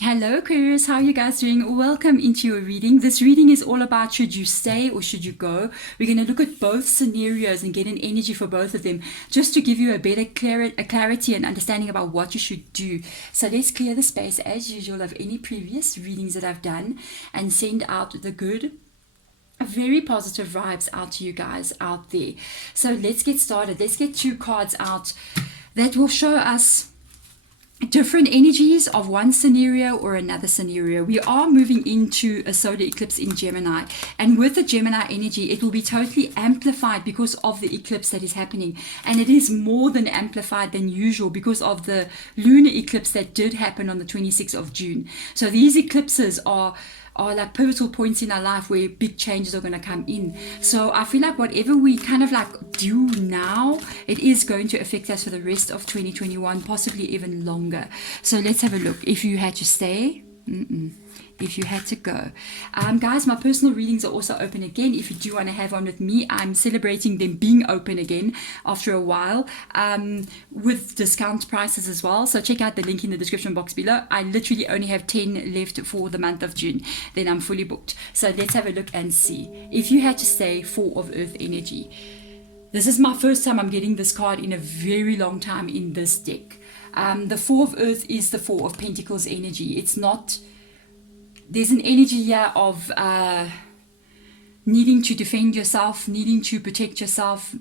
Hello Aquarius, how are you guys doing? Welcome into your reading. This reading is all about should you stay or should you go. We're going to look at both scenarios and get an energy for both of them just to give you a better clarity and understanding about what you should do. So let's clear the space as usual of any previous readings that I've done and send out the good, very positive vibes out to you guys out there. So let's get started. Let's get two cards out that will show us different energies of one scenario or another scenario. We are moving into a solar eclipse in Gemini, and with the Gemini energy it will be totally amplified because of the eclipse that is happening, and it is more than amplified than usual because of the lunar eclipse that did happen on the 26th of June. So these eclipses are like pivotal points in our life where big changes are going to come in. So I feel like whatever we kind of like do now, it is going to affect us for the rest of 2021, possibly even longer. So let's have a look. If you had to stay, if you had to go. Guys, my personal readings are also open again. If you do want to have one with me, I'm celebrating them being open again after a while, with discount prices as well. So check out the link in the description box below. I literally only have 10 left for the month of June. Then I'm fully booked. So let's have a look and see. If you had to stay, Four of Earth energy. This is my first time I'm getting this card in a very long time in this deck. The Four of Earth is the Four of Pentacles energy. It's not... There's an energy here of needing to defend yourself, needing to protect yourself,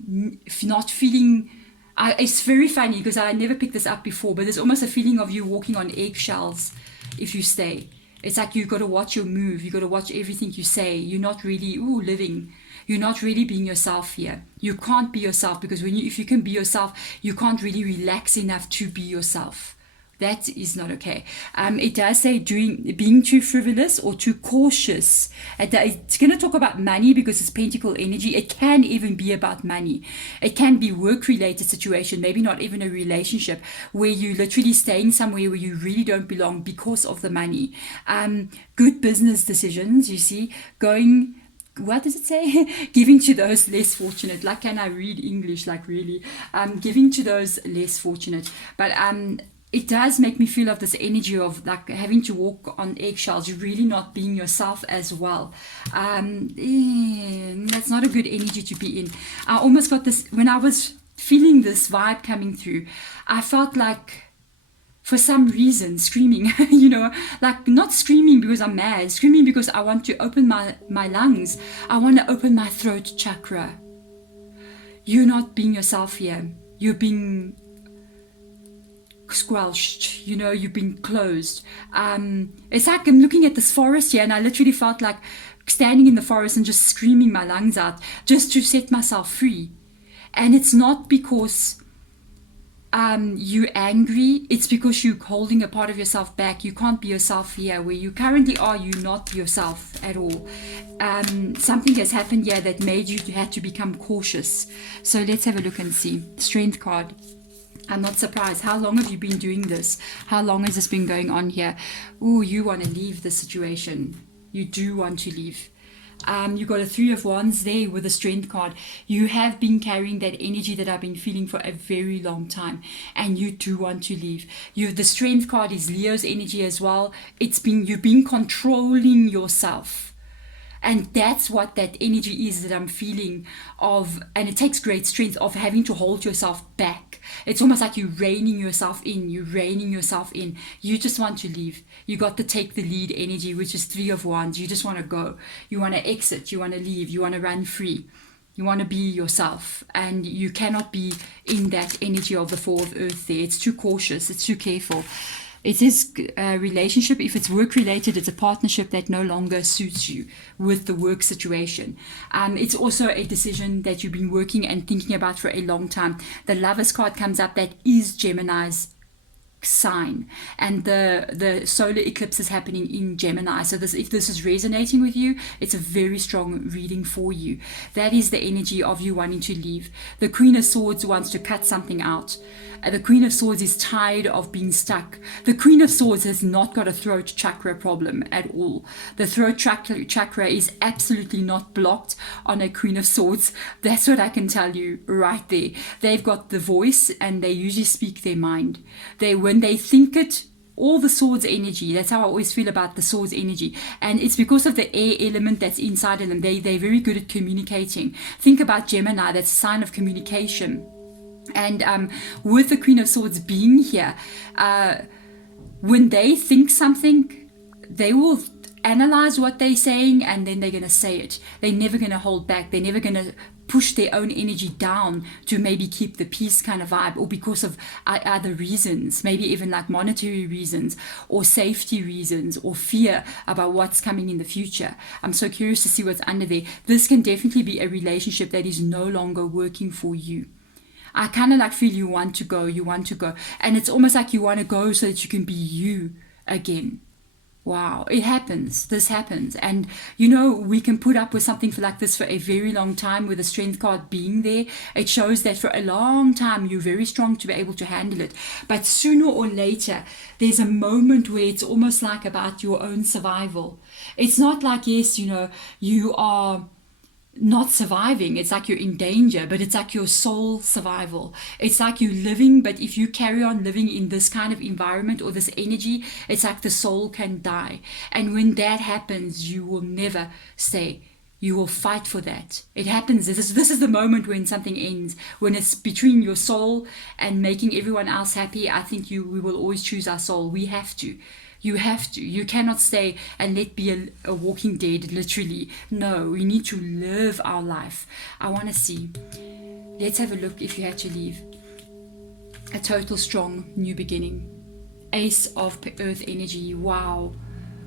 not feeling... it's very funny because I never picked this up before, but there's almost a feeling of you walking on eggshells if you stay. It's like you've got to watch your move. You've got to watch everything you say. You're not really living. You're not really being yourself here. You can't be yourself because if you can be yourself, you can't really relax enough to be yourself. That is not okay. It does say being too frivolous or too cautious. It's going to talk about money because it's pentacle energy. It can even be about money. It can be work-related situation, maybe not even a relationship, where you're literally staying somewhere where you really don't belong because of the money. Good business decisions, you see, going... What does it say? Giving to those less fortunate. Like, can I read English? Like, really? Giving to those less fortunate. But it does make me feel of this energy of like having to walk on eggshells. You're really not being yourself as well. That's not a good energy to be in. I almost got this, when I was feeling this vibe coming through, I felt like, for some reason, screaming, like not screaming because I'm mad, screaming because I want to open my lungs. I want to open my throat chakra. You're not being yourself here. You're being squelched, you've been closed. It's like I'm looking at this forest here and I literally felt like standing in the forest and just screaming my lungs out just to set myself free. And it's not because you're angry, it's because you're holding a part of yourself back. You can't be yourself here where you currently are. You're not yourself at all. Something has happened here that made you have to become cautious. So let's have a look and see. Strength card. I'm not surprised. How long have you been doing this? How long has this been going on here? Oh, you want to leave the situation. You do want to leave. You've got a Three of Wands there with a Strength card. You have been carrying that energy that I've been feeling for a very long time, and you do want to leave. The Strength card is Leo's energy as well. You've been controlling yourself. And that's what that energy is that I'm feeling of. And it takes great strength of having to hold yourself back. It's almost like you're reining yourself in. You just want to leave. You got to take the lead energy, which is Three of Wands. You just want to go. You want to exit. You want to leave. You want to run free. You want to be yourself. And you cannot be in that energy of the Four of Earth there. It's too cautious. It's too careful. It is a relationship. If it's work related, it's a partnership that no longer suits you with the work situation. It's also a decision that you've been working and thinking about for a long time. The Lovers card comes up. That is Gemini's sign, and the solar eclipse is happening in Gemini. So if this is resonating with you, it's a very strong reading for you. That is the energy of you wanting to leave. The Queen of Swords wants to cut something out. The Queen of Swords is tired of being stuck. The Queen of Swords has not got a throat chakra problem at all. The throat chakra is absolutely not blocked on a Queen of Swords. That's what I can tell you right there. They've got the voice and they usually speak their mind. When they think it, all the swords energy. That's how I always feel about the swords energy. And it's because of the air element that's inside of them. They're very good at communicating. Think about Gemini, that's a sign of communication. And with the Queen of Swords being here, when they think something, they will analyze what they're saying, and then they're going to say it. They're never going to hold back. They're never going to push their own energy down to maybe keep the peace kind of vibe, or because of other reasons, maybe even like monetary reasons or safety reasons or fear about what's coming in the future. I'm so curious to see what's under there. This can definitely be a relationship that is no longer working for you. I kind of like feel you want to go, and it's almost like you want to go so that you can be you again. Wow, it happens. This happens. And, we can put up with something like this for a very long time with the Strength card being there. It shows that for a long time, you're very strong to be able to handle it. But sooner or later, there's a moment where it's almost like about your own survival. It's not like, yes, you are not surviving. It's like you're in danger, but it's like your soul survival. It's like you living, but if you carry on living in this kind of environment or this energy, it's like the soul can die. And when that happens, you will never stay. You will fight for that. It happens. This is the moment when something ends, when it's between your soul and making everyone else happy. I think we will always choose our soul. We have to. You have to. You cannot stay and let be a walking dead, literally. No, we need to live our life. I want to see. Let's have a look if you had to leave. A total strong new beginning. Ace of Earth energy. Wow.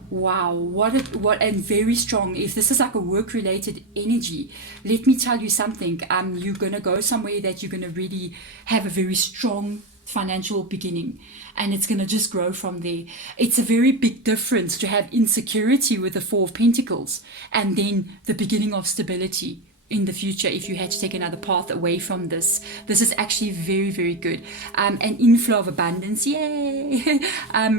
What and very strong. If this is like a work-related energy, let me tell you something. You're going to go somewhere that you're going to really have a very strong financial beginning, and it's going to just grow from there. It's a very big difference to have insecurity with the Four of Pentacles and then the beginning of stability in the future. If you had to take another path away from this is actually very, very good. An inflow of abundance, yay.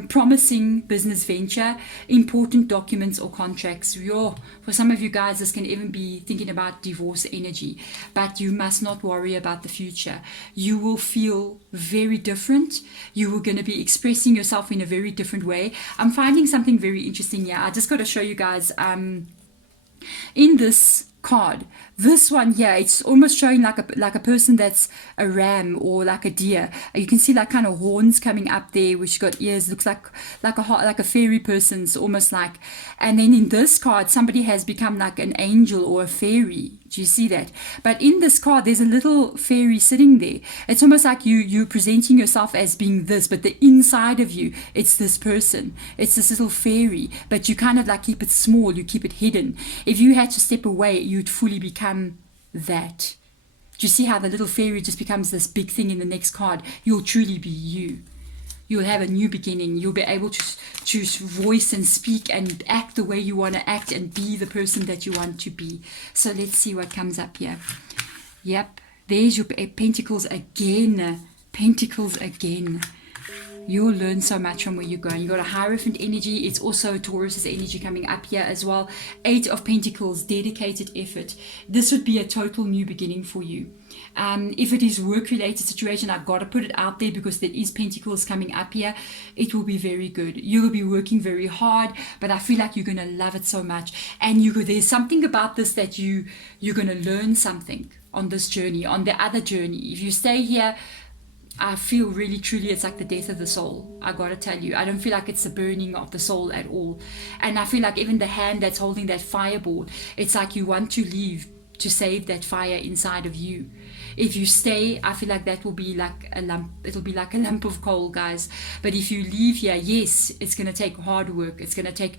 Promising business venture, important documents or contracts. For some of you guys, this can even be thinking about divorce energy, but you must not worry about the future. You will feel very different. You are going to be expressing yourself in a very different way. I'm finding something very interesting here. I just got to show you guys in this card, this one here, it's almost showing like a person that's a ram or like a deer. You can see like kind of horns coming up there, which got ears, looks like a fairy person's almost like. And then in this card, somebody has become like an angel or a fairy. Do you see that? But in this card, there's a little fairy sitting there. It's almost like you presenting yourself as being this, but the inside of you, it's this person. It's this little fairy, but you kind of like keep it small. You keep it hidden. If you had to step away, you'd fully become that. Do you see how the little fairy just becomes this big thing in the next card? You'll truly be you. You'll have a new beginning. You'll be able to voice and speak and act the way you want to act and be the person that you want to be. So let's see what comes up here. Yep, there's your pentacles again. Pentacles again. You'll learn so much from where you're going. You got a Hierophant energy. It's also Taurus's energy coming up here as well. 8 of Pentacles, dedicated effort. This would be a total new beginning for you. If it is work-related situation, I've got to put it out there because there is Pentacles coming up here. It will be very good. You will be working very hard, but I feel like you're going to love it so much. And there's something about this that you're going to learn something on this journey, on the other journey. If you stay here, I feel really, truly, it's like the death of the soul. I gotta tell you, I don't feel like it's the burning of the soul at all. And I feel like even the hand that's holding that fireboard, it's like you want to leave to save that fire inside of you. If you stay, I feel like that will be like a lump. It'll be like a lump of coal, guys. But if you leave here, yes, it's gonna take hard work. It's gonna take.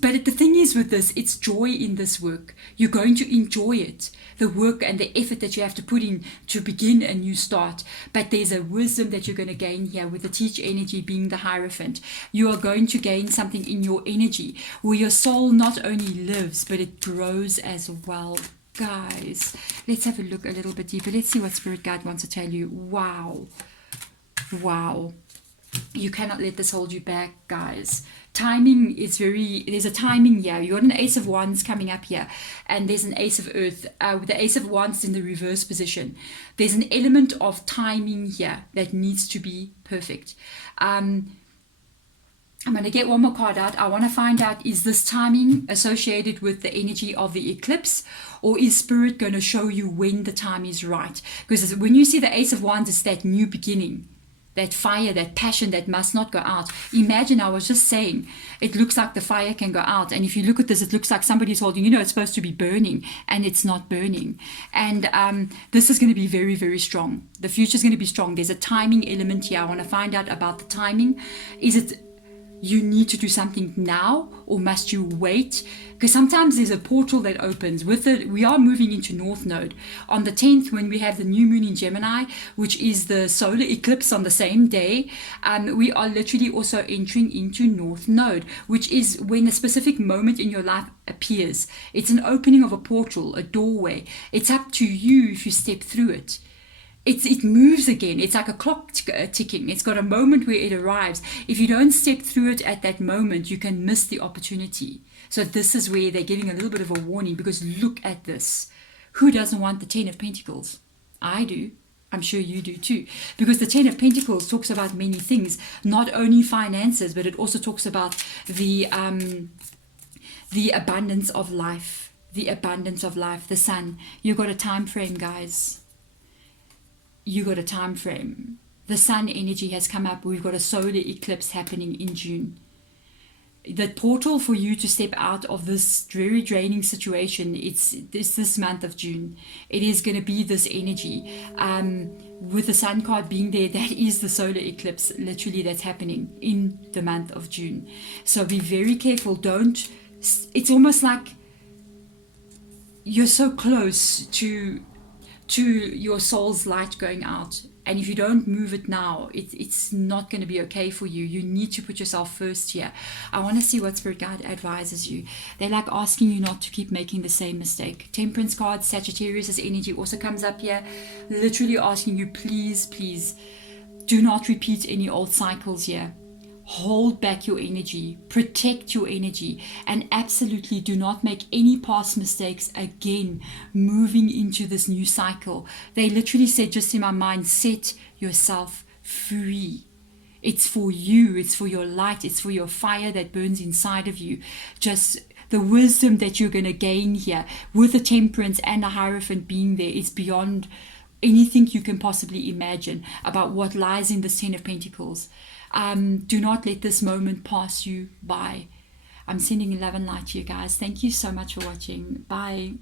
But the thing is with this, it's joy in this work. You're going to enjoy it, the work and the effort that you have to put in to begin a new start. But there's a wisdom that you're going to gain here with the Teach energy being the Hierophant. You are going to gain something in your energy where your soul not only lives, but it grows as well. Guys, let's have a look a little bit deeper. Let's see what Spirit Guide wants to tell you. Wow. You cannot let this hold you back, guys. Timing is there's a timing here. You got an Ace of Wands coming up here, and there's an Ace of Earth with the Ace of Wands in the reverse position. There's an element of timing here that needs to be perfect. I'm going to get one more card out. I want to find out, is this timing associated with the energy of the eclipse, or is Spirit going to show you when the time is right? Because when you see the Ace of Wands, it's that new beginning, that fire, that passion that must not go out. Imagine, I was just saying, it looks like the fire can go out. And if you look at this, it looks like somebody's holding, it's supposed to be burning, and it's not burning. And this is going to be very, very strong. The future is going to be strong. There's a timing element here. I want to find out about the timing. Is it you need to do something now, or must you wait? Because sometimes there's a portal that opens. We are moving into North Node on the 10th, when we have the new moon in Gemini, which is the solar eclipse on the same day. We are literally also entering into North Node, which is when a specific moment in your life appears. It's an opening of a portal, a doorway. It's up to you if you step through it. It moves again. It's like a clock ticking. It's got a moment where it arrives. If you don't step through it at that moment, you can miss the opportunity. So this is where they're giving a little bit of a warning, because look at this. Who doesn't want the 10 of Pentacles? I do. I'm sure you do too. Because the 10 of Pentacles talks about many things, not only finances, but it also talks about the abundance of life. The abundance of life. The sun. You've got a time frame, guys. You got a time frame. The sun energy has come up. We've got a solar eclipse happening in June. The portal for you to step out of this very draining situation, it's this month of June. It is going to be this energy. With the sun card being there, that is the solar eclipse, literally, that's happening in the month of June. So be very careful. It's almost like you're so close to your soul's light going out, and if you don't move it now, it's not going to be okay for you. You need to put yourself first here. I want to see what Spirit Guide advises you. They're like asking you not to keep making the same mistake. Temperance card, Sagittarius' energy also comes up here, literally asking you, please do not repeat any old cycles here. Hold back your energy, protect your energy, and absolutely do not make any past mistakes again moving into this new cycle. They literally said, just in my mind, set yourself free. It's for you, it's for your light, it's for your fire that burns inside of you. Just the wisdom that you're going to gain here with the Temperance and the Hierophant being there is beyond anything you can possibly imagine about what lies in this 10 of Pentacles. Do not let this moment pass you by. I'm sending love and light to you guys. Thank you so much for watching. Bye.